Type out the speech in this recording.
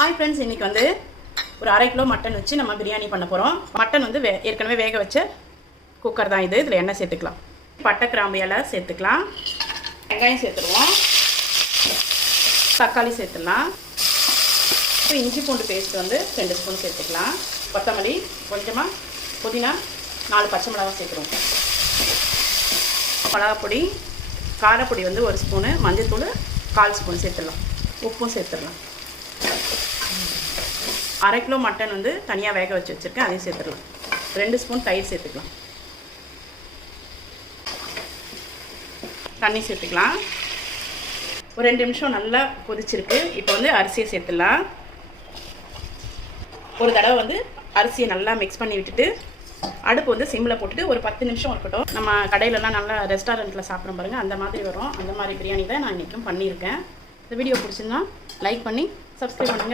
Hi friends, இன்றைக்கி வந்து ஒரு 1/2 கிலோ மட்டன் வச்சு நம்ம பிரியாணி பண்ண போகிறோம். மட்டன் வந்து ஏற்கனவே வேக வச்ச குக்கர் தான் இது. இதில் எண்ணெய் சேர்த்துக்கலாம், பட்டை கிராம்பு இலை சேர்த்துக்கலாம், வெங்காயம் சேர்த்துருவோம், தக்காளி சேர்த்துடலாம், அப்புறம் இஞ்சி பூண்டு பேஸ்ட் வந்து 2 ஸ்பூன் சேர்த்துக்கலாம், கொத்தமல்லி கொஞ்சமாக, புதினா 4 பச்சை மிளகாய் சேர்த்துருவோம், மிளகாப்பொடி, காரப்பொடி வந்து 1 ஸ்பூனு, மஞ்சள்தூள் 1/4 ஸ்பூன் சேர்த்துடலாம், உப்பும் சேர்த்துடலாம். 1/2 கிலோ மட்டன் வந்து தனியாக வேக வச்சு வச்சுருக்கேன், அதையும் சேர்த்துடலாம். 2 ஸ்பூன் தயிர் சேர்த்துக்கலாம், தண்ணி சேர்த்துக்கலாம். ஒரு 2 நிமிஷம் நல்லா கொதிச்சிருக்கு. இப்போ வந்து அரிசியை சேர்த்துடலாம். ஒரு தடவை வந்து அரிசியை நல்லா மிக்ஸ் பண்ணி விட்டுட்டு அடுப்பு வந்து சிம்மில் போட்டுட்டு ஒரு 10 நிமிஷம் இருக்கட்டும். நம்ம கடையிலலாம் நல்லா ரெஸ்டாரண்ட்டில் சாப்பிட்றோம் பாருங்கள், அந்த மாதிரி வரும். அந்த மாதிரி பிரியாணி தான் நான் இன்றைக்கும் பண்ணியிருக்கேன். இந்த வீடியோ பிடிச்சிருந்தா லைக் பண்ணி சப்ஸ்கிரைப் பண்ணுங்கள்.